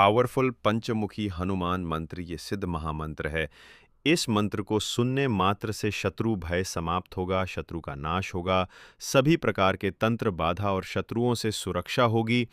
Powerful पंचमुखी हनुमान मंत्र ये सिद्ध महामंत्र है। इस मंत्र को सुनने मात्र से शत्रु भय समाप्त होगा, शत्रु का नाश होगा, सभी प्रकार के तंत्र बाधा और शत्रुओं से सुरक्षा होगी।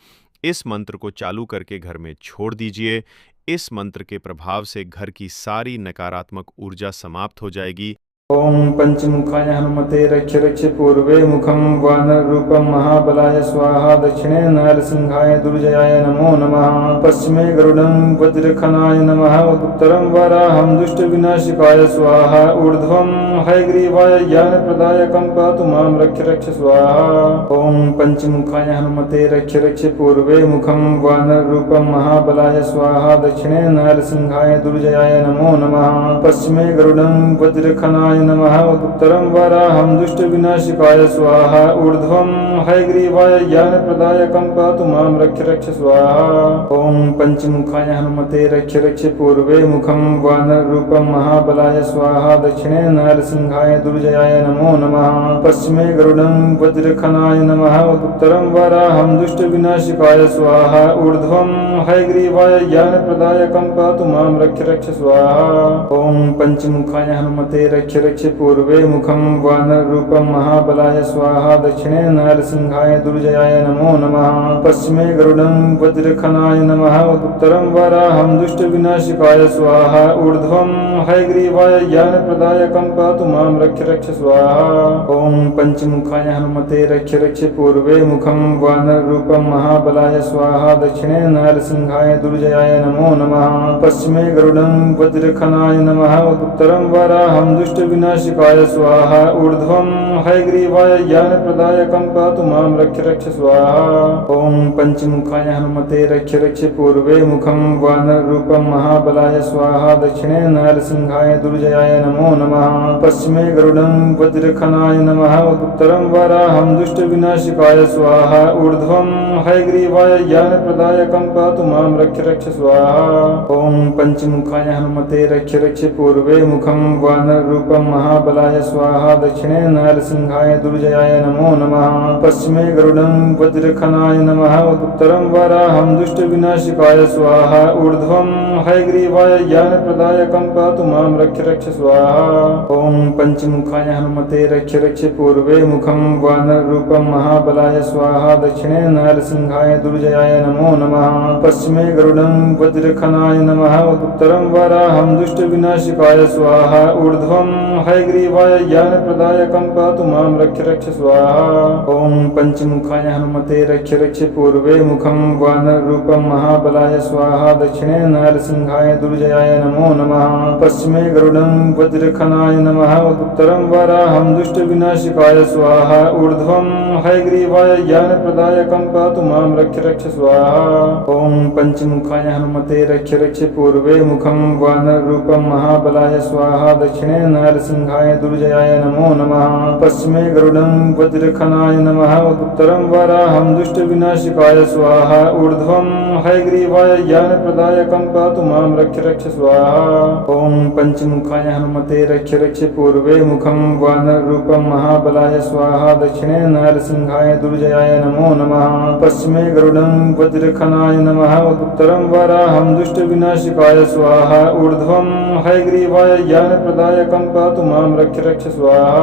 इस मंत्र को चालू करके घर में छोड़ दीजिए। इस मंत्र के प्रभाव से घर की सारी नकारात्मक ऊर्जा समाप्त हो जाएगी। ओम पंचमुखाय हनुमते रक्ष रक्ष पूर्वे मुखम वानर रूपम महाबलाय स्वाहा दक्षिणे नरसिंहाय दुर्जयाय नमो नमः पश्चिमे गरुडं वज्रखनाय नमः उत्तरं वराहं दुष्ट विनाशिकाय स्वाहा ऊर्ध्वं हयग्रीवाय ज्ञानप्रदायकं पातु मां रक्ष रक्ष स्वाहा। ओम पंचमुखाय हनुमते रक्ष रक्ष पूर्वे मुखम वानर रूपम महाबलाय स्वाहा दक्षिणे नरसिंहाय दुर्जयाय नमो नमः पश्चिमे गरुडं वज्रखनाय नमः उत्तरं वराहं दुष्ट विनाशिकाय स्वाहा ऊर्ध्वं हयग्रीवाय ज्ञानप्रदायकं पातु मां रक्ष रक्ष स्वाहा। ओम पंचमुखाय हनुमते रक्ष रक्ष पूर्वे मुखं वानर रूपं महाबलाय स्वाहा दक्षिणे नरसिंहाय दुर्जयाय नमो नमः पश्चिमे गरुडं वज्रखनाय नमः उत्तरं वराहं दुष्ट विनाशिकाय स्वाहा ऊर्ध्वं हयग्रीवाय ज्ञानप्रदायकं पातु मां रक्ष रक्ष स्वाहा। ओम पंचमुखाय हनुमते रक्ष रक्ष पूर्वे मुखं वानर रूपं महाबलाय स्वाहा दक्षिणे नरसिंहाय दुर्जयाय नमो नमः पश्चिमे गरुडं वज्रखनाय नमः उत्तरं वराहं दुष्ट विनाशिकाय स्वाहा ऊर्ध्वं हयग्रीवाय ज्ञानप्रदायकं पातु मां रक्ष रक्ष स्वाहा। ओम पंचमुखाय हनुमते रक्ष रक्ष पूर्वे मुखं वानर रूपं महाबलाय स्वाहा दक्षिणे नरसिंहाय दुर्जयाय नमो नमः पश्चिमे गरुडं वज्रखनाय नमः उत्तरं वराहं दुष्ट विनाशिकाय स्वाहा ऊर्ध्वं हयग्रीवाय ज्ञानप्रदायकं पातु मां रक्ष रक्ष स्वाहा। ओम पंचमुखाय हनुमते रक्ष रक्ष पूर्वे मुखं वानर रूपं महाबलाय स्वाहा दक्षिणे नरसिंहाय दुर्जयाय नमो नमः पश्चिमे गरुडं वज्रखनाय नमः उत्तरं वराहं दुष्ट विनाशिकाय स्वाहा ऊर्ध्वं हयग्रीवाय ज्ञानप्रदायकं पातु मां रक्ष रक्ष स्वाहा। ओम पंचमुखाय हनुमते रक्ष रक्ष पूर्वे मुखं वानर रूपं महाबलाय स्वाहा दक्षिणे नरसिंहाय दुर्जयाय नमो नमः पश्चिमे गरुडं वज्रखनाय नमः उत्तरं वराहं दुष्ट विनाशिकाय स्वाहा ऊर्ध्वं हयग्रीवाय ज्ञानप्रदायकं पातु मां रक्ष रक्ष स्वाहा। ओम पंचमुखाय हनुमते रक्ष रक्ष पूर्वे मुखं वानर रूपं महाबलाय स्वाहा दक्षिणे नरसिंहाय दुर्जयाय नमो नमः पश्चिमे गरुडं वज्रखनाय नमः उत्तरं वराहं दुष्ट विनाशिकाय स्वाहा ऊर्ध्वं हयग्रीवाय ज्ञानप्रदायकं पातु मां रक्ष रक्ष स्वाहा। ओम पंचमुखाय हनुमते रक्ष रक्ष पूर्वे मुखं वानर रूपं महाबलाय स्वाहा दक्षिणे नरसिंहाय दुर्जयाय नमो नमः पश्चिमे गरुडं वज्रखनाय नमः उत्तरं वराहं दुष्ट विनाशिकाय स्वाहा ऊर्ध्वं हयग्रीवाय ज्ञानप्रदायकं पातु मां रक्ष रक्ष स्वाहा। ओम पंचमुखाय हनुमते रक्ष रक्ष पूर्वे मुखं वानर रूपं महाबलाय स्वाहा दक्षिणे नरसिंहाय दुर्जयाय नमो नमः पश्चिमे गरुडं वज्रखनाय नमः उत्तरं वराहं दुष्ट विनाशिकाय स्वाहा ऊर्ध्वं हयग्रीवाय ज्ञानप्रदायकं पातु मां रक्ष रक्ष स्वाहा। ओम पंचमुखाय हनुमते रक्ष रक्ष पूर्वे मुखं वानर रूपं महाबलाय स्वाहा दक्षिणे नरसिंहाय दुर्जयाय नमो नमः पश्चिमे गरुडं वज्रखनाय नमः उत्तरं वराहं दुष्ट विनाशिकाय स्वाहा ऊर्ध्वं हयग्रीवाय ज्ञानप्रदायकं पातु मां रक्ष रक्ष स्वाहा।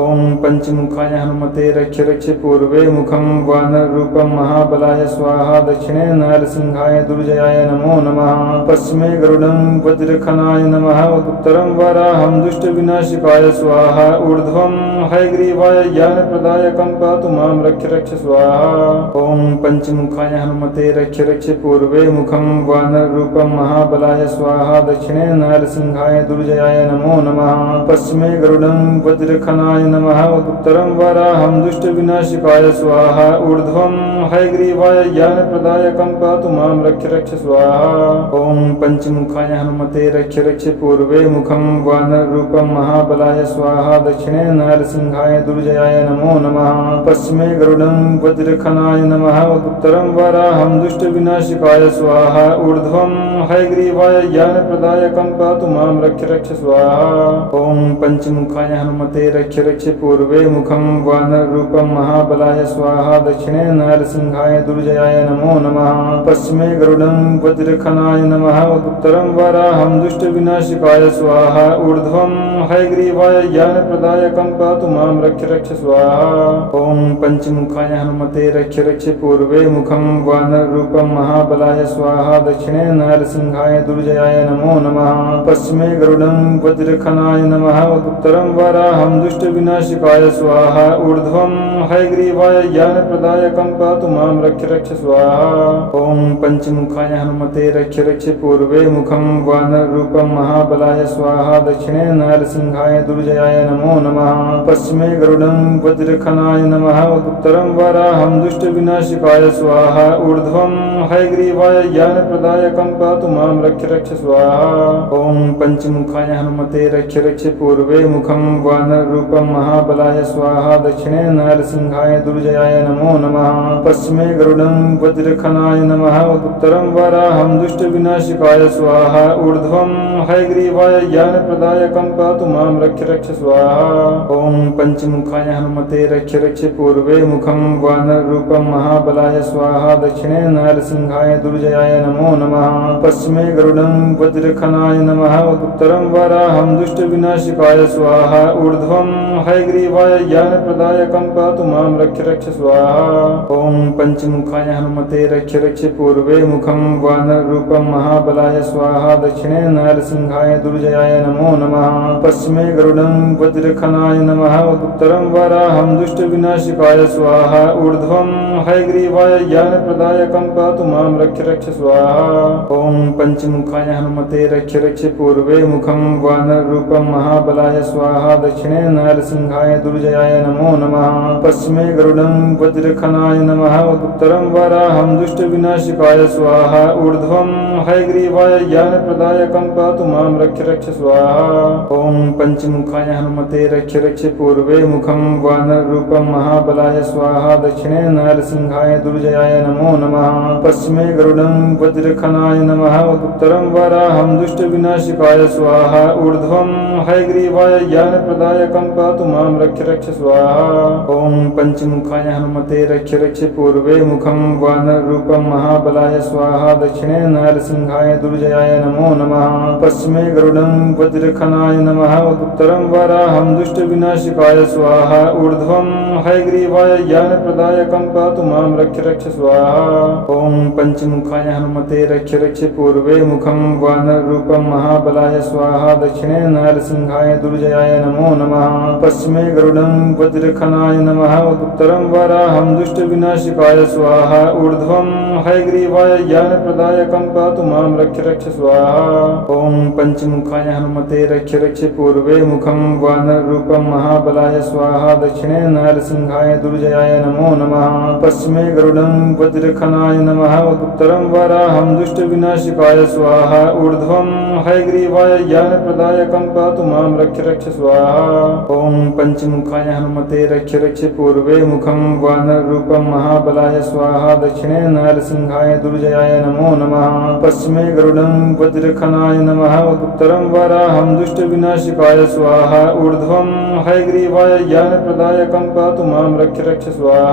ओम पंचमुखाय हनुमते रक्ष रक्ष पूर्वे मुखं वानर रूपं महाबलाय स्वाहा दक्षिणे नरसिंहाय दुर्जयाय नमो नमः पश्चिमे गरुडं वज्रखनाय नमः उत्तरं वराहं दुष्ट विनाशिकाय स्वाहा ऊर्ध्वं हयग्रीवाय ज्ञानप्रदायकं पातु मां रक्ष रक्ष स्वाहा। ओम पंचमुखाय हनुमते रक्ष रक्ष पूर्वे मुखं वानर रूपं महाबलाय स्वाहा दक्षिणे नरसिंहाय दुर्जयाय नमो नमः पश्चिमे गरुडं वज्रखनाय नमः उत्तरं वराहं दुष्ट विनाशिकाय स्वाहा ऊर्ध्वं हयग्रीवाय ज्ञानप्रदायकं पातु मां रक्ष रक्ष स्वाहा। ओम पंचमुखाय हनुमते रक्ष रक्ष पूर्वे मुखं वानर रूपं महाबलाय स्वाहा दक्षिणे नरसिंहाय दुर्जयाय नमो नमः पश्चिमे गरुडं वज्रखनाय नमः उत्तरं वराहं दुष्ट विनाशिकाय स्वाहा ऊर्ध्वं हयग्रीवाय ज्ञानप्रदायकं पातु मां रक्ष रक्ष स्वाहा। ओम ॐ पञ्चमुखाय हनुमते रक्ष रक्ष पूर्वे मुखं वानररूपं महाबलाय स्वाहा दक्षिणे नरसिंहाय दुर्जयाय नमो नमः पश्चिमे गरुडं वज्रखनाय नमः उत्तरं वराहं दुष्टविनाशकाय स्वाहा ऊर्ध्वं हयग्रीवाय ज्ञानप्रदायकं पातु मां रक्ष रक्ष स्वाहा ॐ पञ्चमुखाय हनुमते रक्ष रक्ष पूर्वे मुखं वानररूपं महाबलाय स्वाहा दक्षिणे नरसिंहाय दुर्जयाय नमो नमः पश्चिमे गरुडं वज्रखनाय नमः उत्तरं वराहं दुष्टविनाशकाय स्वाहा ऊर्ध्वं हयग्रीवाय ज्ञानप्रदायकं पातु मां रक्ष रक्ष स्वाहा ॐ पञ्चमुखाय हनुमते रक्ष रक्ष पूर्वे मुखं वानररूपं महाबलाय स्वाहा दक्षिणे नरसिंहाय दुर्जयाय नमो नमः पश्चिमे गरुडं वज्रखनाय नमः उत्तरं वराहं दुष्टविनाशकाय स्वाहा ऊर्ध्वं हयग्रीवाय ज्ञानप्रदायकं पातु मां रक्ष रक्ष स्वाहा ॐ पञ्चमुखाय हनुमते रक्ष रक्ष पूर्वे मुखं वानररूपं महाबलाय स्वाहा दक्षिणे नरसिंहाय दुर्जयाय नमो नमः पश्चिमे गरुडं वज्रखनाय नमः उत्तरं वराहं दुष्टविनाशकाय स्वाहा ऊर्ध्वं हयग्रीवाय ज्ञानप्रदायकं पातु मां रक्ष रक्ष स्वाहा ॐ पञ्चमुखाय हनुमते रक्ष रक्ष पूर्वे मुखं वानररूपं महाबलाय स्वाहा दक्षिणे नरसिंहाय दुर्जयाय नमो नमः पश्चिमे गरुडं वज्रखनाय नमः उत्तरं वराहं दुष्टविनाशकाय स्वाहा ऊर्ध्वं हयग्रीवाय ज्ञानप्रदायकं पातु मां रक्ष रक्ष स्वाहा ॐ पञ्चमुखाय हनुमते रक्ष रक्ष पूर्वे मुखं वानररूपं महाबलाय स्वाहा दक्षिणे नरसिंहाय दुर्जयाय नमो नमः पश्चिमे गरुडं वज्रखनाय नमः उत्तरं वराहं दुष्टविनाशकाय स्वाहा ऊर्ध्वं हयग्रीवाय ज्ञानप्रदायकं पातु मां रक्ष रक्ष स्वाहा ॐ पञ्चमुखाय हनुमते रक्ष रक्ष पूर्वे मुखं वानररूपं महाबलाय स्वाहा दक्षिणे नरसिंहाय दुर्जयाय नमो नमः पश्चिमे गरुडं वज्रखनाय नमः उत्तरं वराहं दुष्टविनाशकाय स्वाहा ऊर्ध्वं हयग्रीवाय ज्ञानप्रदायकं पातु मां रक्ष रक्ष स्वाहा ॐ पञ्चमुखाय हनुमते रक्ष रक्ष पूर्वे मुखं वानररूपं महाबलाय स्वाहा दक्षिणे नरसिंहाय दुर्जयाय नमो नमः पश्चिमे गरुडं वज्रखनाय नमः उत्तरं वराहं दुष्टविनाशकाय स्वाहा ऊर्ध्वं हयग्रीवाय ज्ञानप्रदायकं पातु मां रक्ष रक्ष स्वाहा ॐ पञ्चमुखाय हनुमते रक्ष रक्ष पूर्वे मुखं वानररूपं महाबलाय स्वाहा दक्षिणे नरसिंहाय दुर्जयाय नमो नमः पश्चिमे गरुडं वज्रखनाय नमः उत्तरं वराहं दुष्टविनाशकाय स्वाहा ऊर्ध्वं हयग्रीवाय ज्ञानप्रदायकं पातु मां रक्ष रक्ष स्वाहा ॐ पञ्चमुखाय हनुमते रक्ष रक्ष पूर्वे मुखं वानररूपं महाबलाय स्वाहा दक्षिणे नरसिंहाय दुर्जयाय नमो नमः पश्चिमे गरुडं वज्रखनाय नमः उत्तरं वराहं दुष्टविनाशकाय स्वाहा ऊर्ध्वं हयग्रीवाय ज्ञानप्रदायकं पातु मां रक्ष रक्ष स्वाहा ॐ पञ्चमुखाय हनुमते रक्ष रक्ष पूर्वे मुखं वानररूपं महाबलाय स्वाहा दक्षिणे नरसिंहाय दुर्जयाय नमो नमः पश्चिमे गरुडं वज्रखनाय नमः उत्तरं वराहं दुष्टविनाशकाय स्वाहा ऊर्ध्वं हयग्रीवाय ज्ञानप्रदायकं पातु मां रक्ष रक्ष स्वाहा ॐ पञ्चमुखाय हनुमते रक्ष रक्ष पूर्वे मुखं वानररूपं महाबलाय स्वाहा दक्षिणे नरसिंहाय दुर्जयाय नमो नमः पश्चिमे गरुडं वज्रखनाय नमः उत्तरं वराहं दुष्टविनाशकाय स्वाहा ऊर्ध्वं हयग्रीवाय ज्ञानप्रदायकं पातु मां रक्ष रक्ष स्वाहा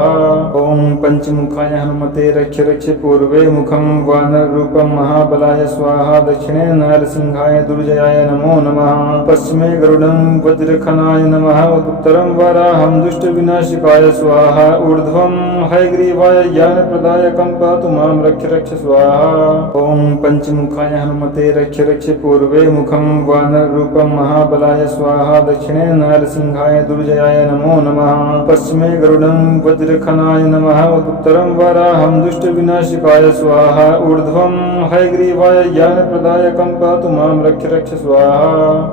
ॐ पञ्चमुखाय हनुमते रक्ष रक्ष पूर्वे मुखं वानररूपं महाबलाय स्वाहा दक्षिणे नरसिंहाय दुर्जयाय नमो नमः पश्चिमे गरुडं वज्रखनाय नमः उत्तरं वराहं दुष्टविनाशकाय स्वाहा ऊर्ध्वं हयग्रीवाय ज्ञानप्रदायकं पातु मां रक्ष रक्ष स्वाहा ॐ पञ्चमुखाय हनुमते रक्ष रक्ष पूर्वे मुखं वानररूपं महाबलाय स्वाहा दक्षिणे नरसिंहाय दुर्जयाय नमो नमः पश्चिमे गरुडं वज्रखनाय नमः उत्तरं वराहं दुष्टविनाशकाय स्वाहा ऊर्ध्वं हयग्रीवाय ज्ञानप्रदायकं पातु मां रक्ष रक्ष स्वाहा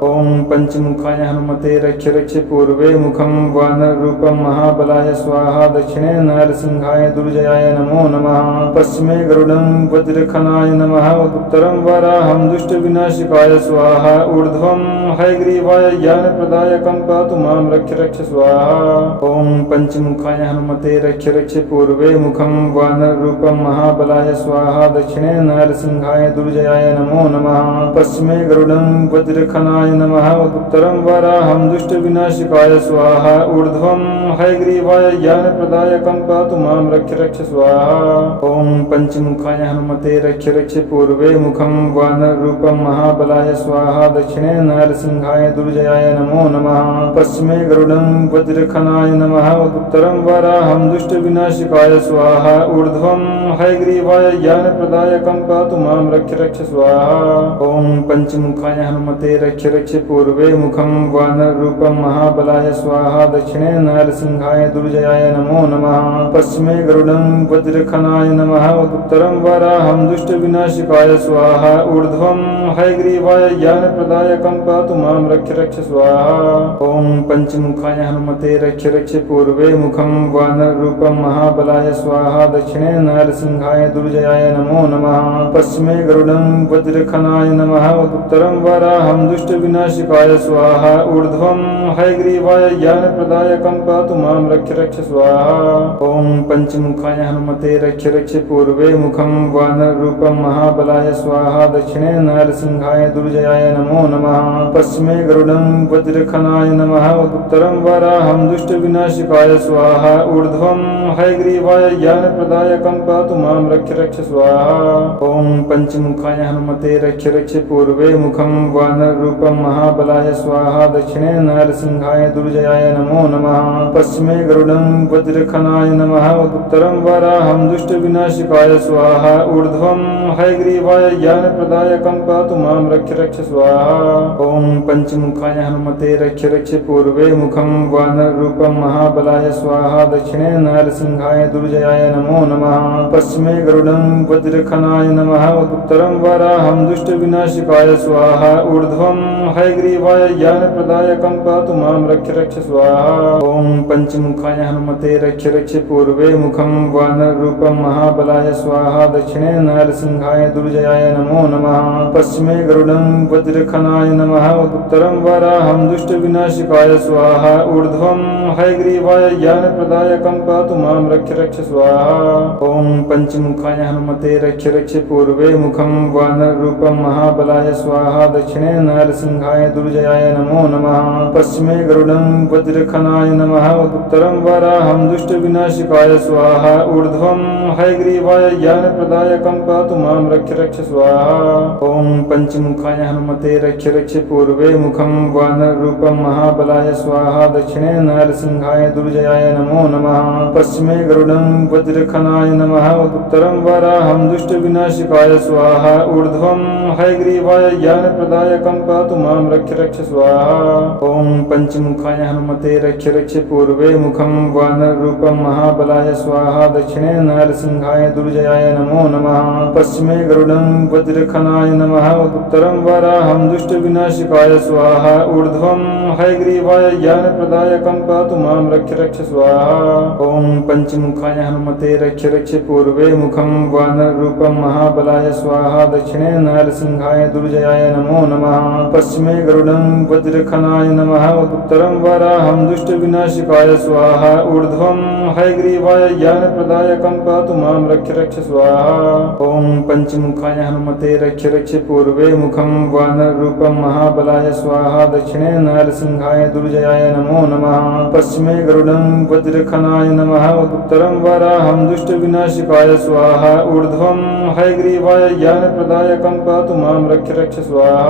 ॐ पञ्चमुखाय हनुमते रक्ष रक्ष पूर्वे मुखं वानररूपं महाबलाय स्वाहा दक्षिणे नरसिंहाय दुर्जयाय नमो नमः पश्चिमे गरुडं वज्रखनाय नमः उत्तरं वराहं दुष्टविनाशकाय स्वाहा ऊर्ध्वं हयग्रीवाय ज्ञानप्रदायकं पातु मां रक्ष रक्ष स्वाहा ॐ पञ्चमुखाय हनुमते रक्ष रक्ष पूर्वे मुखं वानररूपं महाबलाय स्वाहा दक्षिणे नरसिंहाय दुर्जयाय नमो नमः पश्चिमे गरुडं वज्रखनाय नमः उत्तरं वराहं दुष्टविनाशिकाय स्वाहा ऊर्ध्वं हयग्रीवाय ज्ञानप्रदायकं पातु मां रक्ष रक्ष स्वाहा ॐ पंचमुखाय हनुमते रक्ष रक्ष पूर्वे मुखं वानररूपं महाबलाय स्वाहा दक्षिणे नरसिंहाय दुर्जयाय नमो नमः पश्चिमे गरुडं वज्रखनाय नमः उत्तरं वराहं दुष्टविनाशिकाय स्वाहा ऊर्ध्वं हयग्रीवाय ज्ञानप्रदायकं पातु मां रक्ष रक्ष स्वाहा ॐ पंचमुखाय हनुमते रक्ष रक्ष पूर्वे मुखं वानररूपं महाबलाय स्वाहा दक्षिणे नरसिंहाय दुर्जयाय नमो नमः पश्चिमे गरुडं वज्रखनाय नमः उत्तरं वराहं दुष्टविनाशिकाय स्वाहा ऊर्ध्वं हयग्रीवाय ज्ञानप्रदायकं पातु मां रक्ष रक्ष स्वाहा ॐ पंचमुखाय हनुमते रक्ष रक्ष पूर्वे मुखं वानररूपं महाबलाय स्वाहा दक्षिणे नरसिंहाय दुर्जयाय नमो नमः पश्चिमे गरुडं वज्रखनाय नमः उत्तरं वराहं दुष्टविनाशिकाय स्वाहा ऊर्ध्वं हयग्रीवाय ज्ञानप्रदायकं पातु मां रक्ष रक्ष स्वाहा ॐ पंचमुखाय हनुमते रक्ष रक्ष पूर्वे मुखं वानररूपं महाबलाय स्वाहा दक्षिणे नरसिंहाय दुर्जयाय नमो नमः पश्चिमे गरुडं वज्रखनाय नमः उत्तरं वराहं दुष्टविनाशिकाय स्वाहा ऊर्ध्वं हयग्रीवाय ज्ञानप्रदायकं पातु मां रक्ष रक्ष स्वाहा ॐ पंचमुखाय हनुमते रक्ष रक्ष पूर्वे मुखं वानररूपं महाबलाय स्वाहा दक्षिणे नरसिंहाय दुर्जयाय नमो नमः पश्चिमे गरुडं वज्रखनाय नमः उत्तरं वराहं दुष्टविनाशिकाय स्वाहा ऊर्ध्वं हयग्रीवाय ज्ञानप्रदायकं पातु मां रक्ष रक्ष स्वाहा ॐ पंचमुखाय हनुमते रक्ष रक्ष पूर्वे मुखं वानररूपं महाबलाय स्वाहा दक्षिणे नरसिंहाय दुर्जयाय नमो नमः पश्चिमे गरुडं वज्रखनाय नमः उत्तरं वराहं दुष्टविनाशिकाय स्वाहा ऊर्ध्वं हयग्रीवाय ज्ञानप्रदायकं पातु मां रक्ष रक्ष स्वाहा ॐ पंचमुखाय हनुमते रक्ष रक्ष पूर्वे मुखं वानररूपं महाबलाय स्वाहा दक्षिणे नरसिंहाय दुर्जयाय नमो नमः पश्चिमे गरुडं वज्रखनाय नमः उत्तरं वराहं दुष्टविनाशिकाय स्वाहा ऊर्ध्वं हयग्रीवाय ज्ञानप्रदायकं पातु मां रक्ष रक्ष स्वाहा ॐ पंचमुखाय हनुमते रक्ष रक्ष पूर्वे मुखं वानररूपं महाबलाय स्वाहा दक्षिणे नरसिंहाय दुर्जयाय नमो नमः पश्चिमे गरुडं वज्रखनाय नमः उत्तरं वराहं दुष्टविनाशिकाय स्वाहा ऊर्ध्वं हयग्रीवाय ज्ञानप्रदायकं पातु मां रक्ष रक्ष स्वाहा ॐ पंचमुखाय हनुमते रक्ष रक्ष पूर्वे मुखं वानररूपं महाबलाय स्वाहा दक्षिणे नरसिंहाय दुर्जयाय नमो नमः पश्चिमे गरुडं वज्रखनाय नमः उत्तरं वराहं दुष्टविनाशिकाय स्वाहा ऊर्ध्वं हयग्रीवाय ज्ञानप्रदायकं पातु मां रक्ष रक्ष स्वाहा ॐ पंचमुखाय हनुमते रक्ष रक्ष पूर्वे मुखं वानररूपं महाबलाय स्वाहा दक्षिणे नरसिंहाय दुर्जयाय नमो नमः पश्चिमे गरुडं वज्रखनाय नमः उत्तरं वराहं दुष्टविनाशिकाय स्वाहा ऊर्ध्वं हयग्रीवाय ज्ञानप्रदायकं पातु मां रक्ष रक्ष स्वाहा ॐ पंचमुखाय हनुमते रक्ष रक्ष पूर्वे मुखं वानररूपं महाबलाय स्वाहा दक्षिणे नरसिंहाय दुर्जयाय नमो नमः पश्चिमे गरुडं वज्रखनाय नमः उत्तरं वराहं दुष्टविनाशिकाय स्वाहा ऊर्ध्वं हयग्रीवाय ज्ञानप्रदायकं पातु मां रक्ष रक्ष स्वाहा ॐ पंचमुखाय हनुमते रक्ष रक्ष पूर्वे मुखं वानररूपं महाबलाय स्वाहा दक्षिणे नरसिंहाय दुर्जयाय नमो नमः पश्चिमे गरुडं वज्रखनाय नमः उत्तरं वराहं दुष्टविनाशिकाय स्वाहा ऊर्ध्वं हयग्रीवाय ज्ञानप्रदायकं पातु मां रक्ष रक्ष स्वाहा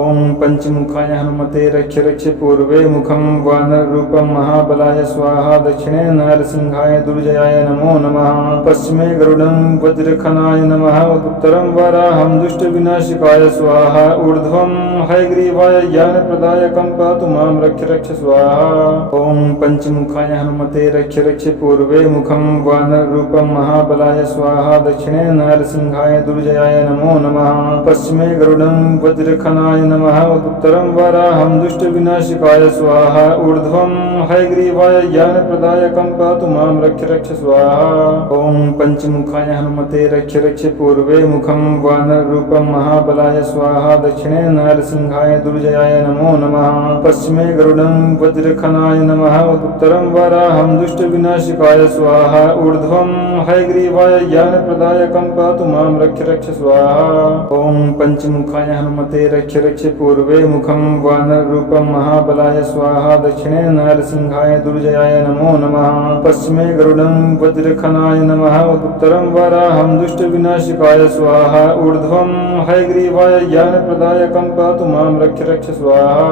ॐ पंचमुखाय हनुमते रक्ष रक्ष पूर्वे मुखं वानररूपं महाबलाय स्वाहा दक्षिणे नरसिंहाय दुर्जयाय नमो नमः पश्चिमे गरुडं वज्रखनाय नमः उत्तरं वराहं दुष्टविनाशिकाय स्वाहा ऊर्ध्वं हयग्रीवाय ज्ञानप्रदायकं पातु मां रक्ष रक्ष स्वाहा ॐ पंचमुखाय हनुमते रक्ष रक्ष पूर्वे मुखं वानररूपं महाबलाय स्वाहा दक्षिणे नरसिंहाय दुर्जयाय नमो नमः पश्चिमे गरुडं वज्रखनाय नमः उत्तरं वराहं दुष्टविनाशिकाय स्वाहा ऊर्ध्वं हयग्रीवाय ज्ञानप्रदायकं पातु मां रक्ष रक्ष स्वाहा ॐ पंचमुखाय हनुमते रक्ष रक्ष पूर्वे मुखं वानररूपं महाबलाय स्वाहा दक्षिणे नरसिंहाय दुर्जयाय नमो नमः पश्चिमे गरुडं वज्रखनाय नमः उत्तरं वराहं दुष्टविनाशिकाय स्वाहा ऊर्ध्वं हयग्रीवाय ज्ञानप्रदायकं पातु मां रक्ष रक्ष स्वाहा ॐ पंचमुखाय हनुमते रक्ष रक्ष पूर्वे मुखं वानररूपं महाबलाय स्वाहा दक्षिणे नरसिंहाय दुर्जयाय नमो नमः पश्चिमे गरुडं वज्रखनाय नमः उत्तरं वराहं दुष्टविनाशिकाय स्वाहा ऊर्ध्वं हयग्रीवाय ज्ञानप्रदायकं पातु मां रक्ष रक्ष स्वाहा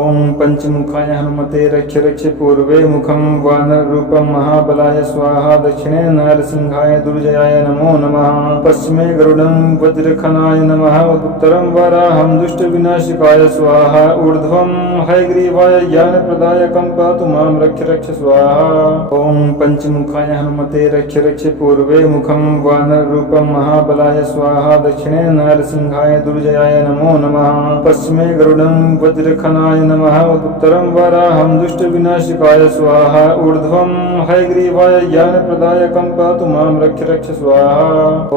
ॐ पंचमुखाय हनुमते रक्ष रक्ष पूर्वे मुखं वानररूपं महाबलाय स्वाहा दक्षिणे नरसिंहाय दुर्जयाय नमो नमः पश्चिमे गरुडं वज्रखनाय नमः उत्तरं वराहं दुष्टविनाशिकाय स्वाहा ऊर्ध्वं हयग्रीवाय ज्ञानप्रदायकं पातु मां रक्ष रक्ष स्वाहा ॐ पंचमुखाय हनुमते रक्ष रक्ष पूर्वे मुखं वानररूपं महाबलाय स्वाहा दक्षिणे नरसिंहाय दुर्जयाय नमो नमः पश्चिमे गरुडं वज्रखनाय नमः उत्तरं वराहं दुष्टविनाशिकाय स्वाहा ऊर्ध्वं हयग्रीवाय ज्ञानप्रदायकं पातु मां रक्ष रक्ष स्वाहा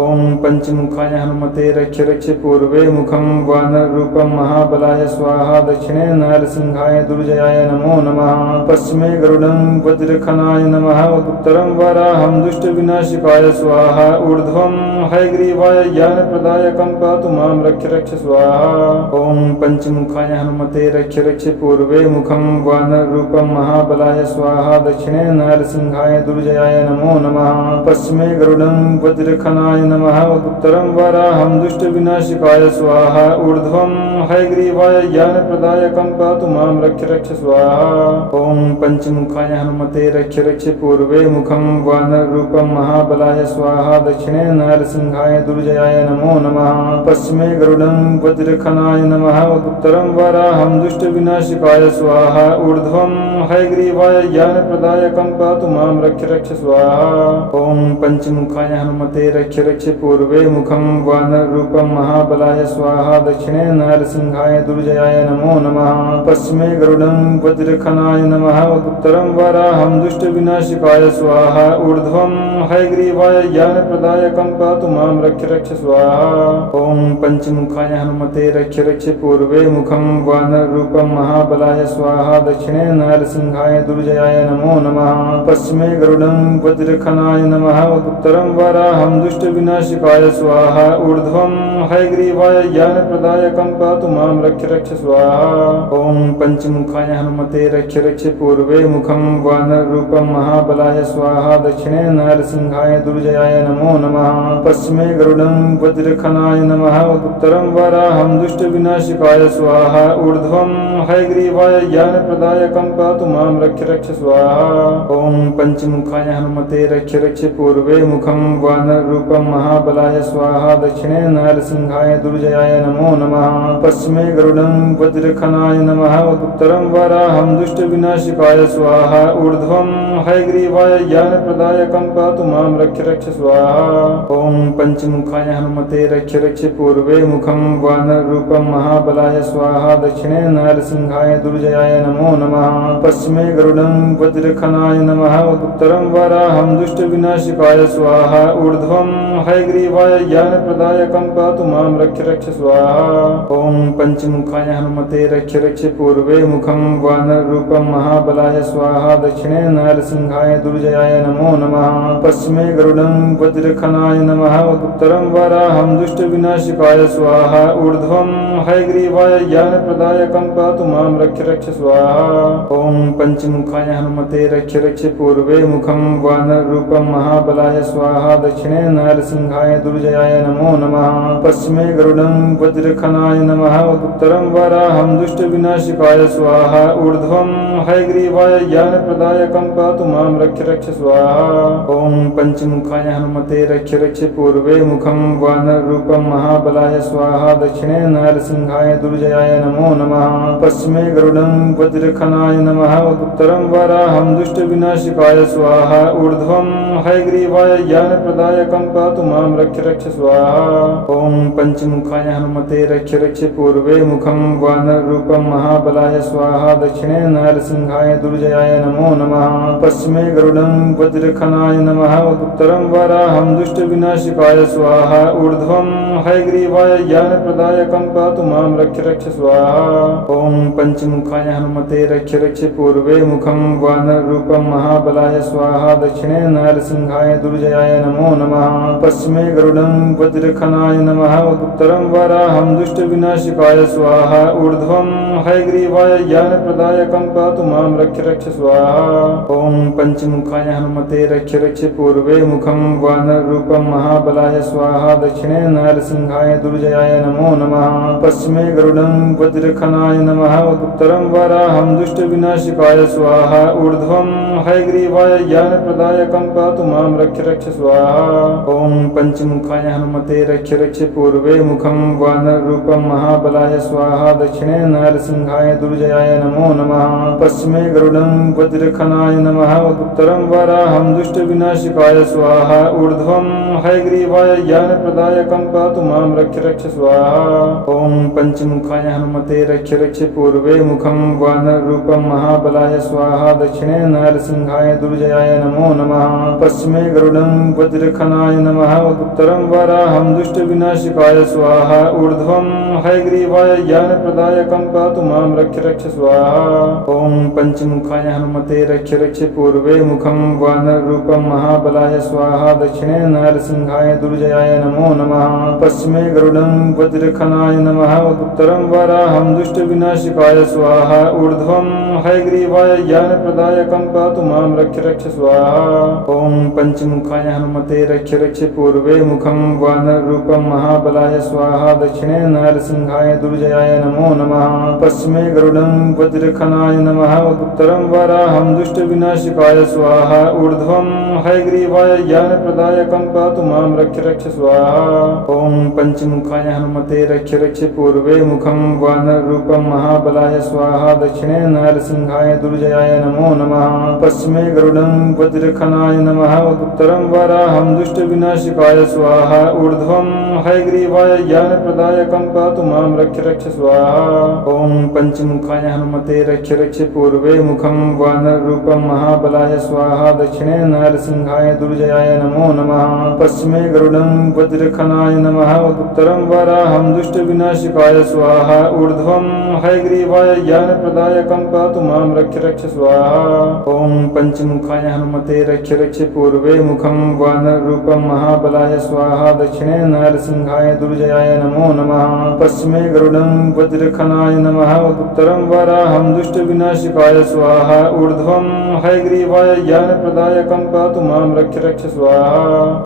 ॐ पंचमुखाय हनुमते रक्ष रक्ष पूर्वे मुखं वानररूपं महाबलाय स्वाहा दक्षिणे नरसिंहाय दुर्जयाय नमो नमः पश्चिमे गरुडं वज्रखनाय नमः उत्तरं वराहं दुष्टविनाशिकाय स्वाहा ऊर्ध्वं हयग्रीवाय ज्ञानप्रदायकं पातु मां रक्ष रक्ष स्वाहा ॐ पंचमुखाय हनुमते रक्ष रक्ष पूर्वे मुखं वानररूपं महाबलाय स्वाहा दक्षिणे नरसिंहाय दुर्जयाय नमो नमः पश्चिमे गरुडं वज्रखनाय नमः उत्तरं वराहं दुष्टविनाशिकाय स्वाहा ऊर्ध्वं हयग्रीवाय ज्ञानप्रदायकं पातु मां रक्ष रक्ष स्वाहा ॐ पंचमुखाय हनुमते रक्ष रक्ष पूर्वे मुखं वानररूपं महाबलाय स्वाहा दक्षिणे नरसिंहाय दुर्जयाय नमो नमः पश्चिमे गरुडं वज्रखनाय नमः उत्तरं वराहं दुष्टविनाशिकाय स्वाहा ऊर्ध्वं हयग्रीवाय ज्ञानप्रदायकं पातु मां रक्ष रक्ष स्वाहा ॐ पंचमुखाय हनुमते रक्ष रक्ष पूर्वे मुखं वानररूपं महाबलाय स्वाहा दक्षिणे नरसिंहाय दुर्जयाय नमो नमः पश्चिमे गरुडं वज्रखनाय नमः उत्तरं वराहं दुष्टविनाशिकाय स्वाहा ऊर्ध्वं हयग्रीवाय ज्ञानप्रदायकं पातु मां रक्ष रक्ष स्वाहा ॐ पंचमुखाय हनुमते रक्ष रक्ष पूर्वे मुखं वानररूपं महाबलाय स्वाहा दक्षिणे नरसिंहाय दुर्जयाय नमो नमः पश्चिमे गरुडं वज्रखनाय नमः उत्तरं वराहं दुष्टविनाशिकाय स्वाहा ऊर्ध्वं हयग्रीवाय ज्ञानप्रदायकं पातु मां रक्ष रक्ष स्वाहा ॐ पंचमुखाय हनुमते रक्ष रक्ष पूर्वे मुखं वानररूपं महाबलाय स्वाहा दक्षिणे नरसिंहाय दुर्जयाय नमो नमः पश्चिमे गरुडं वज्रखनाय नमः उत्तरं वराहं दुष्टविनाशिकाय स्वाहा ऊर्ध्वं हयग्रीवाय ज्ञानप्रदायकं पातु मां रक्ष रक्ष स्वाहा ॐ पंचमुखाय हनुमते रक्ष रक्ष पूर्वे मुखं वानररूपं महाबलाय स्वाहा दक्षिणे नरसिंहाय दुर्जयाय नमो नमः पश्चिमे गरुडं वज्रखनाय नमः उत्तरं वराहं दुष्टविनाशिकाय स्वाहा ऊर्ध्वं हयग्रीवाय ज्ञानप्रदायकं पातु मां रक्ष रक्ष स्वाहा ॐ पंचमुखाय हनुमते रक्ष रक्ष पूर्वे मुखं वानररूपं महाबलाय स्वाहा दक्षिणे नरसिंहाय दुर्जयाय नमो नमः पश्चिमे गरुडं वज्रखनाय नमः उत्तरं वराहं दुष्टविनाशिकाय स्वाहा ऊर्ध्वं हयग्रीवाय ज्ञानप्रदायकं पातु मां रक्ष रक्ष स्वाहा ॐ पंचमुखाय हनुमते रक्ष रक्ष पूर्वे मुखं वानररूपं महाबलाय स्वाहा दक्षिणे नरसिंहाय दुर्जयाय नमो नमः पश्चिमे गरुडं वज्रखनाय नमः उत्तरं वराहं दुष्टविनाशिकाय स्वाहा ऊर्ध्वं हयग्रीवाय ज्ञानप्रदायकं पातु मां रक्ष रक्ष स्वाहा ॐ पंचमुखाय हनुमते रक्ष रक्ष पूर्वे मुखं वानररूपं महाबलाय स्वाहा दक्षिणे नरसिंहाय दुर्जयाय नमो नमः पश्चिमे गरुडं वज्रखनाय नमः उत्तरं वराहं दुष्टविनाशिकाय स्वाहा ऊर्ध्वं हयग्रीवाय ज्ञानप्रदायकं पातु मां रक्ष रक्ष स्वाहा ॐ पंचमुखाय हनुमते रक्ष रक्ष पूर्वे मुखं वानररूपं महाबलाय स्वाहा दक्षिणे नरसिंहाय दुर्जयाय नमो नमः पश्चिमे गरुडं वज्रखनाय नमः उत्तरं वराहं दुष्टविनाशिकाय स्वाहा ऊर्ध्वं हयग्रीवाय ज्ञानप्रदायकं पातु मां रक्ष रक्ष स्वाहा ॐ पंचमुखाय हनुमते रक्ष रक्ष पूर्वे मुखं वानररूपं महाबलाय स्वाहा दक्षिणे नरसिंहाय दुर्जयाय नमो नमः पश्चिमे गरुडं वज्रखनाय नमः उत्तरं वराहं दुष्टविनाशिकाय स्वाहा ऊर्ध्वं हयग्रीवाय ज्ञानप्रदायकं पातु मां रक्ष रक्ष स्वाहा ॐ पंचमुखाय हनुमते रक्ष रक्ष पूर्वे मुखं वानररूपं महाबलाय स्वाहा दक्षिणे नरसिंहाय दुर्जयाय नमो नमः पश्चिमे गरुडं वज्रखनाय नमः उत्तरं वराहं दुष्टविनाशिकाय स्वाहा ऊर्ध्वं हयग्रीवाय ज्ञानप्रदायकं पातु मां रक्ष रक्ष स्वाहा ॐ पंचमुखाय हनुमते रक्ष रक्ष पूर्वे मुखं वानररूपं महाबलाय स्वाहा दक्षिणे नरसिंहाय दुर्जयाय नमो नमः पश्चिमे गरुडं वज्रखनाय नमः उत्तरं वराहं दुष्टविनाशिकाय स्वाहा ऊर्ध्वं हयग्रीवाय ज्ञानप्रदायकं पातु मां रक्ष रक्ष स्वाहा ॐ पंचमुखाय हनुमते रक्ष रक्ष पूर्वे मुखं वानररूपं महाबलाय स्वाहा दक्षिणे नरसिंहाय दुर्जयाय नमो नमः पश्चिमे गरुडं वज्रखनाय नमः उत्तरं वराहं दुष्टविनाशिकाय स्वाहा ऊर्ध्वं हयग्रीवाय ज्ञानप्रदायकं पातु मां रक्ष रक्ष स्वाहा ॐ पंचमुखाय हनुमते रक्ष रक्ष पूर्वे मुखं वानररूपं महाबलाय स्वाहा दक्षिणे नरसिंहाय दुर्जयाय नमो नमः पश्चिमे गरुडं वज्रखनाय नमः उत्तरं वराहं दुष्टविनाशिकाय स्वाहा ऊर्ध्वं हयग्रीवाय ज्ञानप्रदायकं पातु मां रक्ष रक्ष स्वाहा ॐ पंचमुखाय हनुमते रक्ष रक्ष पूर्वे मुखं वानररूपं महाबलाय स्वाहा दक्षिणे नरसिंहाय दुर्जयाय नमो नमः पश्चिमे गरुडं वज्रखनाय नमः उत्तरं वराहं दुष्टविनाशिकाय स्वाहा ऊर्ध्वं हयग्रीवाय ज्ञानप्रदायकं पातु मां रक्ष रक्ष स्वाहा ॐ पंचमुखाय हनुमते रक्ष रक्ष पूर्वे मुखं वानररूपं महाबलाय स्वाहा दक्षिणे नरसिंहाय दुर्जयाय नमो नमः पश्चिमे गरुडं वज्रखनाय नमः उत्तरं वराहं दुष्टविनाशिकाय स्वाहा ऊर्ध्वं हयग्रीवाय ज्ञानप्रदायकं पातु मां रक्ष रक्ष स्वाहा ॐ पंचमुखाय हनुमते रक्ष रक्ष पूर्वे मुखं वानररूपं महाबलाय स्वाहा दक्षिणे नरसिंहाय दुर्जयाय नमो नमः पश्चिमे गरुडं वज्रखनाय नमः उत्तरं वराहं दुष्टविनाशिकाय स्वाहा ऊर्ध्वं हयग्रीवाय ज्ञानप्रदायकं पातु मां रक्ष रक्ष स्वाहा ॐ पंचमुखाय हनुमते रक्ष रक्ष पूर्वे मुखं वानररूपं महाबलाय स्वाहा दक्षिणे नरसिंहाय दुर्जयाय नमो नमः पश्चिमे गरुडं वज्रखनाय नमः उत्तरं वराहं दुष्टविनाशिकाय स्वाहा ऊर्ध्वं हयग्रीवाय ज्ञानप्रदायकं पातु मां रक्ष रक्ष स्वाहा ॐ पंचमुखाय हनुमते रक्ष रक्ष पूर्वे मुखं वानररूपं महाबलाय स्वाहा दक्षिणे नरसिंहाय दुर्जयाय नमो नमः पश्चिमे गरुडं वज्रखनाय नमः उत्तरं वराहं दुष्टविनाशिकाय स्वाहा ऊर्ध्वं हयग्रीवाय ज्ञानप्रदायकं पातु मां रक्ष रक्ष स्वाहा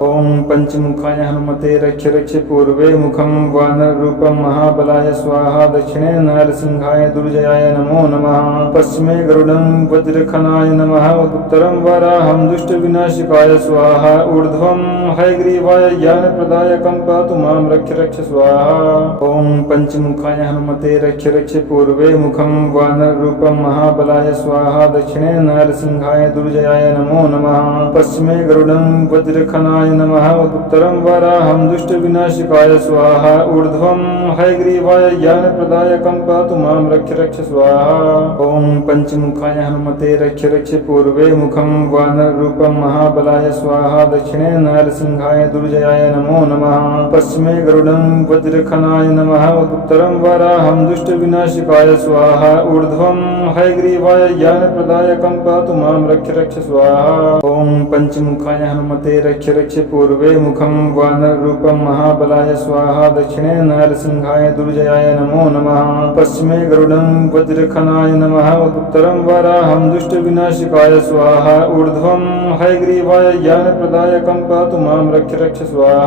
ॐ पंचमुखाय हनुमते रक्ष रक्ष पूर्वे मुखं वानररूपं महाबलाय स्वाहा दक्षिणे नरसिंहाय दुर्जयाय नमो नमः पश्चिमे गरुडं वज्रखनाय नमः उत्तरं वराहं दुष्टविनाशिकाय स्वाहा ऊर्ध्वं हयग्रीवाय ज्ञानप्रदायकं पातु मां रक्ष रक्ष स्वाहा ॐ पंचमुखाय हनुमते रक्ष रक्ष पूर्वे मुखं वानररूपं महाबलाय स्वाहा दक्षिणे नरसिंहाय दुर्जयाय नमो नमः पश्चिमे गरुडं वज्रखनाय नमः उत्तरं वराहं दुष्टविनाशिकाय स्वाहा ऊर्ध्वं हयग्रीवाय ज्ञानप्रदायकं पातु मां रक्ष रक्ष स्वाहा ॐ पंचमुखाय हनुमते रक्ष रक्ष पूर्वे मुखं वानररूपं महाबलाय स्वाहा दक्षिणे नरसिंहाय दुर्जयाय नमो नमः पश्चिमे गरुडं वज्रखनाय नमः उत्तरं वराहं दुष्टविनाशिकाय स्वाहा ऊर्ध्वं हयग्रीवाय ज्ञानप्रदायकं पातु मां रक्ष रक्ष स्वाहा ॐ पंचमुखाय हनुमते रक्ष रक्ष पूर्वे मुखं वानररूपं महाबलाय स्वाहा दक्षिणे नरसिंहाय दुर्जयाय नमो नमः पश्चिमे गरुडं वज्रखनाय नमः उत्तरं वराहं दुष्टविनाशिकाय स्वाहा ऊर्ध्वं हयग्रीवाय ज्ञानप्रदायकं पातु मां रक्ष रक्ष स्वाहा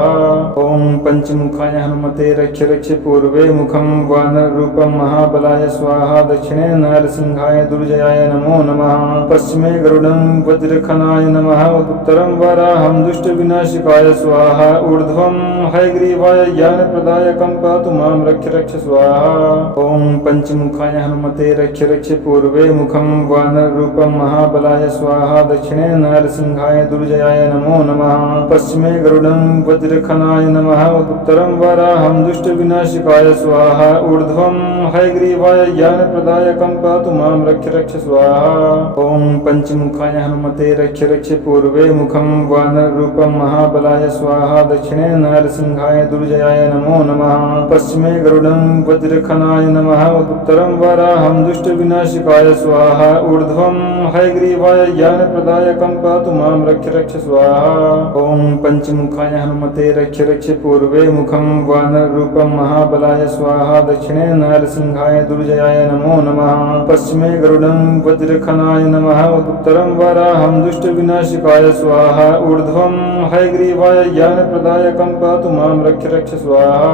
ॐ पंचमुखाय हनुमते रक्ष रक्ष पूर्वे मुखं वानररूपं महाबलाय स्वाहा दक्षिणे नरसिंहाय दुर्जयाय नमो नमः पश्चिमे गरुडं वज्रखनाय नमः उत्तरं वराहं दुष्टविनाशिकाय स्वाहा ऊर्ध्वं हयग्रीवाय ज्ञानप्रदायकं पातु मां रक्ष रक्ष स्वाहा ॐ पंचमुखाय हनुमते रक्ष रक्ष पूर्वे मुखं वानररूपं महाबलाय स्वाहा दक्षिणे नरसिंहाय दुर्जयाय नमो नमः पश्चिमे गरुडं वज्रखनाय नमः उत्तरं वराहं दुष्टविनाशिकाय विनाशिकाय स्वाहा ऊर्ध्वं हयग्रीवाय ज्ञानप्रदायकं पातु मां रक्ष रक्ष स्वाहा ॐ पंचमुखाय हनुमते रक्ष रक्ष पूर्वे मुखं वानररूपं महाबलाय स्वाहा दक्षिणे नरसिंहाय दुर्जयाय नमो नमः पश्चिमे गरुडं वज्रखनाय नमः उत्तरं वराहं दुष्टविनाशिकाय स्वाहा ऊर्ध्वं हयग्रीवाय ज्ञानप्रदायकं पातु मां रक्ष रक्ष स्वाहा ॐ पंचमुखाय हनुमते रक्ष रक्ष पूर्वे मुखं वानररूपं महाबलाय स्वाहा दक्षिणे नरसिंहाय दुर्जयाय नमो नमः पश्चिमे गरुडं वज्रखनाय नमः उत्तरं वराहं दुष्टविनाशिकाय स्वाहा ऊर्ध्वं हयग्रीवाय ज्ञानप्रदायकं पातु मां रक्ष रक्ष स्वाहा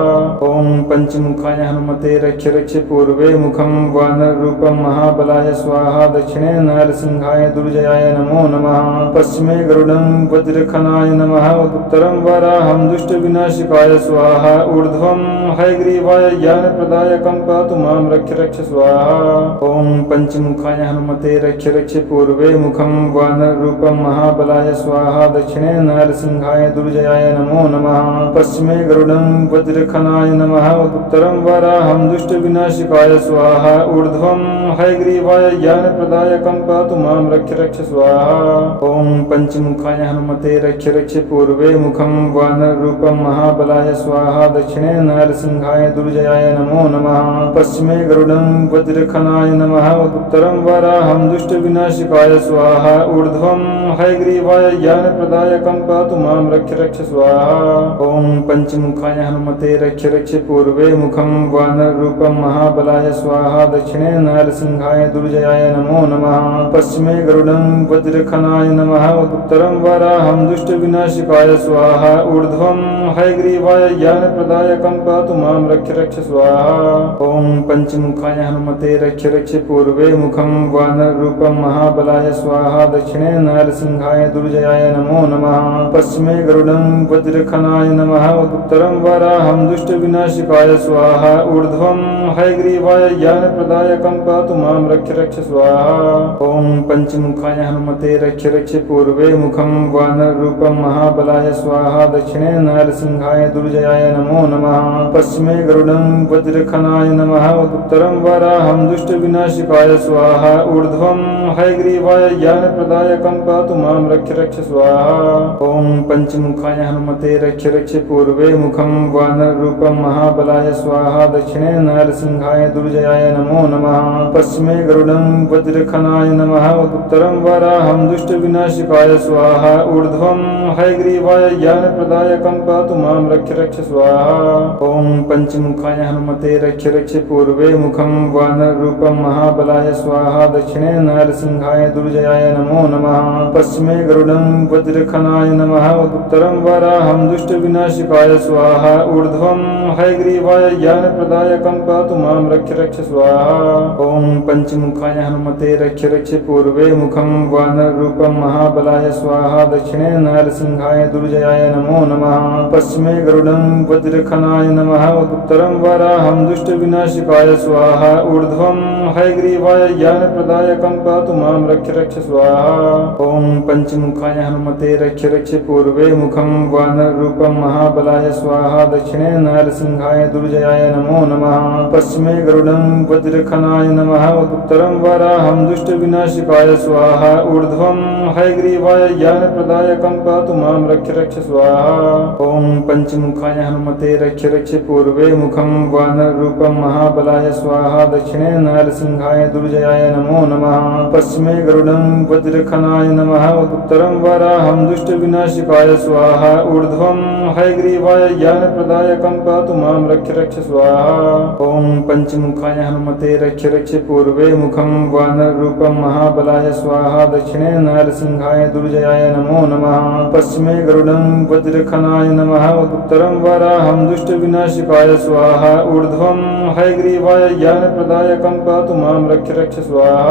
ॐ पंचमुखाय हनुमते रक्ष रक्ष पूर्वे मुखं वानररूपं महाबलाय स्वाहा दक्षिणे नरसिंहाय दुर्जयाय नमो नमः पश्चिमे गरुडं वज्रखनाय नमः उत्तरं वराहं दुष्टविनाशिकाय स्वाहा ऊर्ध्वं हयग्रीवाय ज्ञानप्रदायकं पातु मां रक्ष रक्ष स्वाहा ॐ पंचमुखाय हनुमते रक्ष रक्ष पूर्वे मुखं वानररूपं महाबलाय स्वाहा दक्षिणे नरसिंहाय दुर्जयाय नमो नमः पश्चिमे गरुडं वज्रखनाय नमः उत्तरं वराहं दुष्टविनाशिकाय स्वाहा ऊर्ध्वं हयग्रीवाय ज्ञानप्रदायकं पातु मां रक्ष रक्ष स्वाहा ॐ पंचमुखाय हनुमते रक्ष रक्ष पूर्वे मुखं वानररूपं महाबलाय स्वाहा दक्षिणे नरसिंहाय दुर्जयाय नमो नमः पश्चिमे गरुडं वज्रखनाय नमः उत्तरं वराहं दुष्टविनाशिकाय स्वाहा ऊर्ध्वं हयग्रीवाय ज्ञानप्रदायकं पातु मां रक्ष रक्ष स्वाहा ॐ पंचमुखाय हनुमते रक्ष रक्ष पूर्वे मुखं वानररूपं महाबलाय स्वाहा दक्षिणे नरसिंहाय दुर्जयाय नमो नमः पश्चिमे गरुडं वज्रखनाय नमः उत्तरं वराहं दुष्टविनाशिकाय स्वाहा ऊर्ध्वं हयग्रीवाय ज्ञानप्रदायकं पातु मां रक्ष रक्ष स्वाहा ॐ पंचमुखाय हनुमते रक्ष रक्ष पूर्वे मुखं वानररूपं महाबलाय स्वाहा दक्षिणे नरसिंहाय दुर्जयाय नमो नमः पश्चिमे गरुडं वज्रखनाय नमः उत्तरं वराहं दुष्टविनाशिकाय स्वाहा ऊर्ध्वं हयग्रीवाय ज्ञानप्रदायकं पातु मां रक्ष रक्ष स्वाहा ॐ पंचमुखाय हनुमते रक्ष रक्ष पूर्वे मुखं वानररूपं महाबलाय स्वाहा दक्षिणे नरसिंहाय दुर्जयाय नमो नमः पश्चिमे गरुडं वज्रखनाय नमः उत्तरं वराहं दुष्टविनाशिकाय स्वाहा ऊर्ध्वं हयग्रीवाय ज्ञानप्रदायकं पातु मां रक्ष रक्ष स्वाहा ॐ पंचमुखाय हनुमते रक्ष रक्ष पूर्वे मुखं वानररूपं महाबलाय स्वाहा दक्षिणे नरसिंहाय दुर्जयाय नमो नमः पश्चिमे गरुडं वज्रखनाय नमः उत्तरं वराहं दुष्टविनाशिकाय स्वाहा ऊर्ध्वं हयग्रीवाय ज्ञानप्रदायकं पातु मां रक्ष रक्ष स्वाहा ॐ पंचमुखाय हनुमते रक्ष रक्ष पूर्वे मुखं वानररूपं महाबलाय स्वाहा दक्षिणे नरसिंहाय दुर्जयाय नमो नमः पश्चिमे गरुडं वज्रखनाय नमः उत्तरं वराहं दुष्टविनाशिकाय स्वाहा ऊर्ध्वं हयग्रीवाय ज्ञानप्रदायकं पातु मां रक्ष रक्ष स्वाहा ॐ पंचमुखाय हनुमते रक्ष रक्ष पूर्वे मुखं वानररूपं महाबलाय स्वाहा दक्षिणे नरसिंहाय दुर्जयाय नमो नमः पश्चिमे गरुडं वज्रखनाय नमः उत्तरं वराहं दुष्टविनाशिकाय स्वाहा ऊर्ध्वं हयग्रीवाय ज्ञानप्रदायकं पातु मां रक्ष रक्ष स्वाहा ॐ पंचमुखाय हनुमते रक्ष रक्ष पूर्वे मुखं वानररूपं महाबलाय स्वाहा दक्षिणे नरसिंहाय दुर्जयाय नमो नमः पश्चिमे गरुडं वज्रखनाय नमः उत्तरं वराहं दुष्टविनाशिकाय स्वाहा ऊर्ध्वं हयग्रीवाय ज्ञानप्रदायकं पातु मां रक्ष रक्ष स्वाहा ॐ पंचमुखाय हनुमते रक्ष रक्ष पूर्वे मुखं वानररूपं महाबलाय स्वाहा दक्षिणे नरसिंहाय दुर्जयाय नमो नमः पश्चिमे गरुडं वज्रखनाय नमः उत्तरं वराहं दुष्टविनाशिकाय स्वाहा ऊर्ध्वं हयग्रीवाय ज्ञानप्रदायकं पातु मां रक्ष रक्ष स्वाहा ॐ पंचमुखाय हनुमते रक्ष रक्ष पूर्वे मुखं वानररूपं महाबलाय स्वाहा दक्षिणे नरसिंहाय दुर्जयाय नमो नमः पश्चिमे गरुडं वज्रखनाय नमः उत्तरं वराहं दुष्टविनाशिकाय स्वाहा ऊर्ध्वं हयग्रीवाय ज्ञानप्रदायकं पातु मां रक्ष रक्ष स्वाहा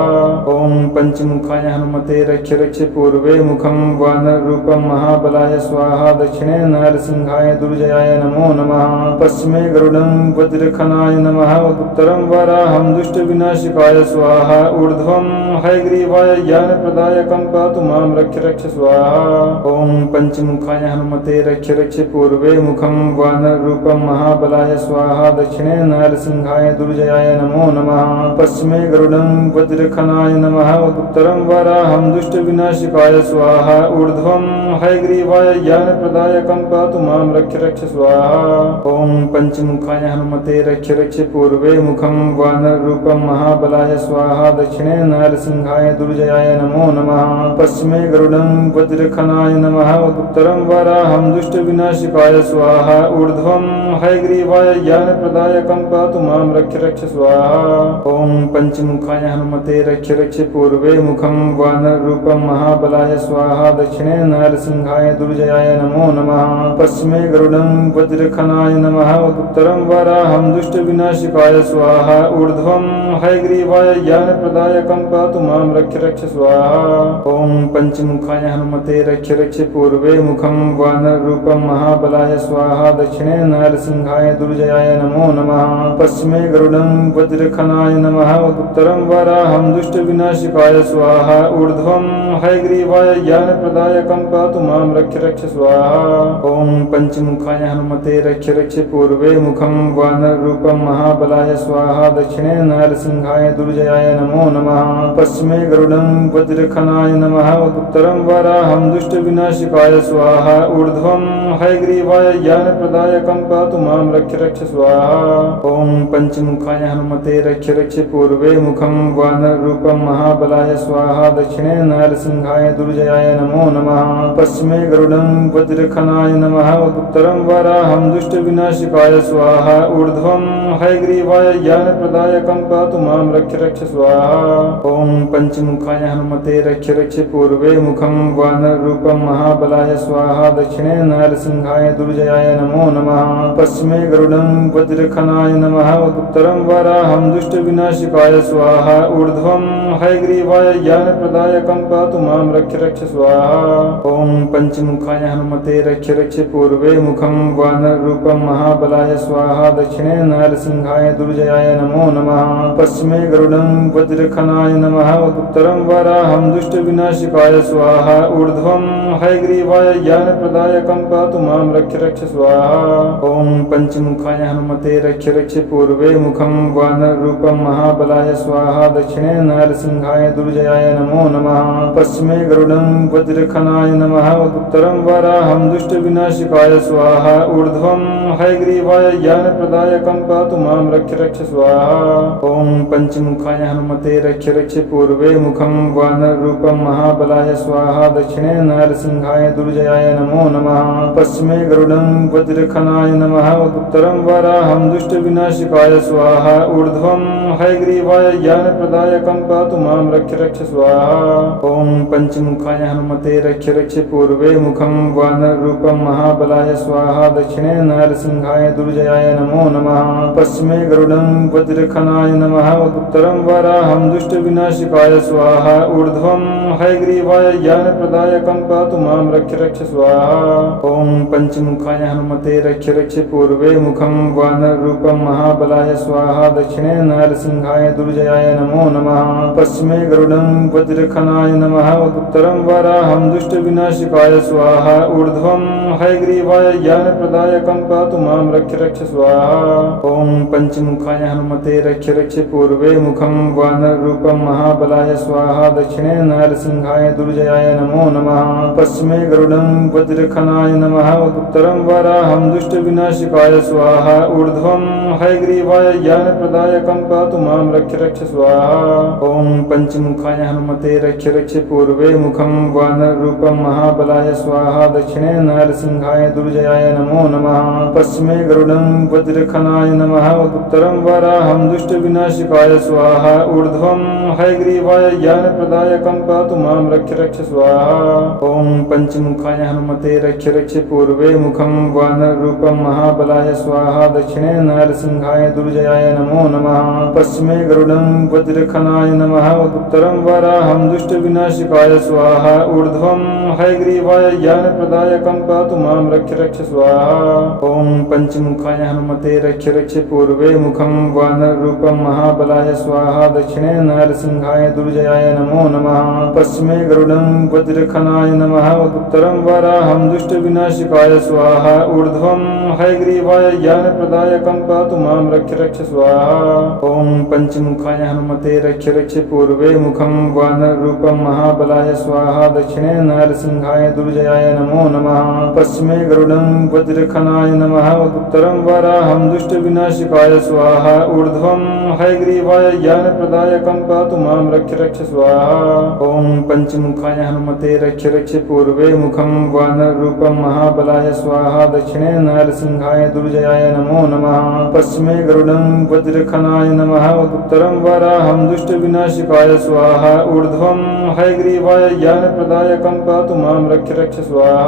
ॐ पंचमुखाय हनुमते रक्ष रक्ष पूर्वे मुखं वानररूपं महाबलाय स्वाहा दक्षिणे नरसिंहाय दुर्जयाय नमो नमः पश्चिमे गरुडं वज्रखनाय नमः उत्तरं वराहं दुष्टविनाशिकाय स्वाहा ऊर्ध्वं हयग्रीवाय ज्ञानप्रदायकं पातु मां रक्ष रक्ष स्वाहा ॐ पंचमुखाय हनुमते रक्ष रक्ष पूर्वे मुखं वानररूपं महाबलाय महाबलाय स्वाहा दक्षिणे नरसिंहाय दुर्जयाय नमो नमः पश्चिमे गरुडं वज्रखनाय नमः उत्तरं वराहं दुष्टविनाशिकाय स्वाहा ऊर्ध्वं हयग्रीवाय ज्ञानप्रदायकं पातु मां रक्ष रक्ष स्वाहा ॐ पंचमुखाय हनुमते रक्ष रक्ष पूर्वे मुखं वानररूपं महाबलाय स्वाहा दक्षिणे नरसिंहाय दुर्जयाय नमो नमः पश्चिमे गरुडं वज्रखनाय नमः उत्तरं वराहं दुष्टविनाशिकाय स्वाहा ऊर्ध्वं हयग्रीवाय ज्ञानप्रदायकं पातु मां रक्ष रक्ष स्वाहा ॐ पंचमुखाय हनुमते रक्ष रक्ष पूर्वे मुखं वानररूपं महाबलाय स्वाहा दक्षिणे नरसिंहाय दुर्जयाय नमो नमः पश्चिमे गरुडं वज्रखनाय नमः उत्तरं वराहं दुष्टविनाशिकाय स्वाहा ऊर्ध्वं हयग्रीवाय ज्ञानप्रदायकं पातु मां रक्ष रक्ष स्वाहा ॐ पंचमुखाय हनुमते रक्ष रक्ष पूर्वे मुखं वानररूपं महाबलाय स्वाहा दक्षिणे नरसिंहाय दुर्जयाय नमो नमः पश्चिमे गरुडं वज्रखनाय नमः उत्तरं वराहं दुष्टविनाशिकाय स्वाहा ऊर्ध्वं हयग्रीवाय ज्ञानप्रदायकं पातु मां रक्ष रक्ष स्वाहा ॐ पंचमुखाय हनुमते रक्ष रक्ष पूर्वे मुखं वानररूपं महाबलाय स्वाहा दक्षिणे नरसिंहाय दुर्जयाय नमो नमः पश्चिमे गरुडं वज्रखनाय नमः उत्तरं वराहं दुष्टविनाशिकाय स्वाहा ऊर्ध्वं हयग्रीवाय ज्ञानप्रदायकं पातु मां रक्ष रक्ष स्वाहा ॐ पंचमुखाय हनुमते रक्ष रक्ष पूर्वे मुखं वानररूपं महाबलाय स्वाहा दक्षिणे नरसिंहाय दुर्जयाय नमो नमः पश्चिमे गरुडं वज्रखनाय नमः उत्तरं वराहं दुष्टविनाशिकाय स्वाहा ऊर्ध्वं हयग्रीवाय ज्ञानप्रदायकं पातु मां रक्ष रक्ष स्वाहा ॐ पंचमुखाय हनुमते रक्ष रक्ष पूर्वे मुखं वानररूपं महाबलाय स्वाहा दक्षिणे नरसिंहाय दुर्जयाय नमो नमः पश्चिमे गरुडं वज्रखनाय नमः उत्तरं वराहं दुष्टविनाशिकाय स्वाहा ऊर्ध्वं हयग्रीवाय ज्ञानप्रदायकं पातु मां रक्ष रक्ष स्वाहा ॐ पंचमुखाय हनुमते रक्ष रक्ष पूर्वे मुखं वानररूपं महाबलाय स्वाहा दक्षिणे नरसिंहाय दुर्जयाय नमो नमः पश्चिमे गरुडं वज्रखनाय नमः उत्तरं वराहं दुष्टविनाशिकाय स्वाहा ऊर्ध्वं हयग्रीवाय ज्ञानप्रदायकं पातु मां रक्ष रक्ष स्वाहा ॐ पंचमुखाय हनुमते रक्ष रक्ष पूर्वे मुखं वानररूपं महाबलाय स्वाहा दक्षिणे नरसिंहाय दुर्जयाय नमो नमः पश्चिमे गरुडं वज्रखनाय नमः उत्तरं वराहं दुष्टविनाशिकाय स्वाहा ऊर्ध्वं हयग्रीवाय ज्ञानप्रदायकं पातु मां रक्ष रक्ष स्वाहा ॐ पंचमुखाय हनुमते रक्ष रक्ष पूर्वे मुखं वानररूपं महाबलाय स्वाहा दक्षिणे नरसिंहाय दुर्जयाय नमो नमः पश्चिमे गरुडं वज्रखनाय नमः उत्तरं वराहं दुष्टविनाशिकाय स्वाहा ऊर्ध्वं हयग्रीवाय ज्ञानप्रदायकं पातु मां रक्ष रक्ष स्वाहा ॐ पंचमुखाय हनुमते रक्ष रक्ष पूर्वे मुखं वानररूपं महाबलाय स्वाहा दक्षिणे नरसिंहाय दुर्जयाय नमो नमः पश्चिमे गरुडं वज्रखनाय नमः उत्तरं वराहं दुष्टविनाशिकाय स्वाहा ऊर्ध्वं हयग्रीवाय ज्ञानप्रदायकं पातु मां रक्ष रक्ष स्वाहा ॐ पंचमुखाय हनुमते रक्ष रक्ष पूर्वे मुखं वानररूपं महाबलाय स्वाहा दक्षिणे नरसिंहाय दुर्जयाय नमो नमः पश्चिमे गरुडं वज्रखनाय नमः उत्तरं वराहं दुष्टविनाशिकाय स्वाहा ऊर्ध्वं हयग्रीवाय ज्ञानप्रदायकं पातु मां रक्ष रक्ष स्वाहा ॐ पंचमुखाय हनुमते रक्ष रक्ष पूर्वे मुखं वानररूपं महाबलाय स्वाहा दक्षिणे नरसिंहाय दुर्जयाय नमो नमः पश्चिमे गरुडं वज्रखनाय नमः उत्तरं वराहं दुष्टविनाशिकाय स्वाहा ऊर्ध्वं हयग्रीवाय ज्ञानप्रदायकं पातु मां रक्ष रक्ष स्वाहा ॐ पंचमुखाय हनुमते रक्ष रक्ष पूर्वे मुखं वानररूपं महाबलाय स्वाहा दक्षिणे नरसिंहाय दुर्जयाय नमो नमः पश्चिमे गरुडं वज्रखनाय नमः उत्तरं वराहं दुष्टविनाशिकाय स्वाहा ऊर्ध्वं हयग्रीवाय ज्ञानप्रदायकं पातु मां रक्ष रक्ष स्वाहा ॐ पंचमुखाय हनुमते रक्ष रक्ष पूर्वे मुखं वानररूपं महाबलाय स्वाहा दक्षिणे नरसिंहाय दुर्जयाय नमो नमः पश्चिमे गरुडं वज्रखनाय नमः उत्तरं वराहं दुष्टविनाशिकाय स्वाहा ऊर्ध्वं हयग्रीवाय ज्ञानप्रदायकं पातु मां रक्ष रक्ष स्वाहा ॐ पंचमुखाय हनुमते रक्ष रक्ष पूर्वे मुखं वानररूपं महाबलाय स्वाहा दक्षिणे नरसिंहाय दुर्जयाय नमो नमः पश्चिमे गरुडं वज्रखनाय नमः उत्तरं वराहं दुष्टविनाशिकाय स्वाहा ऊर्ध्वं हयग्रीवाय ज्ञानप्रदायकं पातु मां रक्ष रक्ष स्वाहा ॐ पंचमुखाय हनुमते रक्ष रक्ष पूर्वे मुखं वानररूपं महाबलाय स्वाहा दक्षिणे नरसिंहाय दुर्जयाय नमो नमः पश्चिमे गरुडं वज्रखनाय नमः उत्तरं वराहं दुष्टविनाशिकाय स्वाहा ऊर्ध्वं हयग्रीवाय ज्ञानप्रदायकं पातु मां रक्ष रक्ष स्वाहा ॐ पंचमुखाय हनुमते रक्ष रक्ष पूर्वे मुखं वानररूपं महाबलाय स्वाहा दक्षिणे नरसिंहाय दुर्जयाय नमो नमः पश्चिमे गरुडं वज्रखनाय नमः उत्तरं वराहं दुष्टविनाशिकाय स्वाहा ऊर्ध्वं हयग्रीवाय ज्ञानप्रदायकं पातु मां रक्ष रक्ष स्वाहा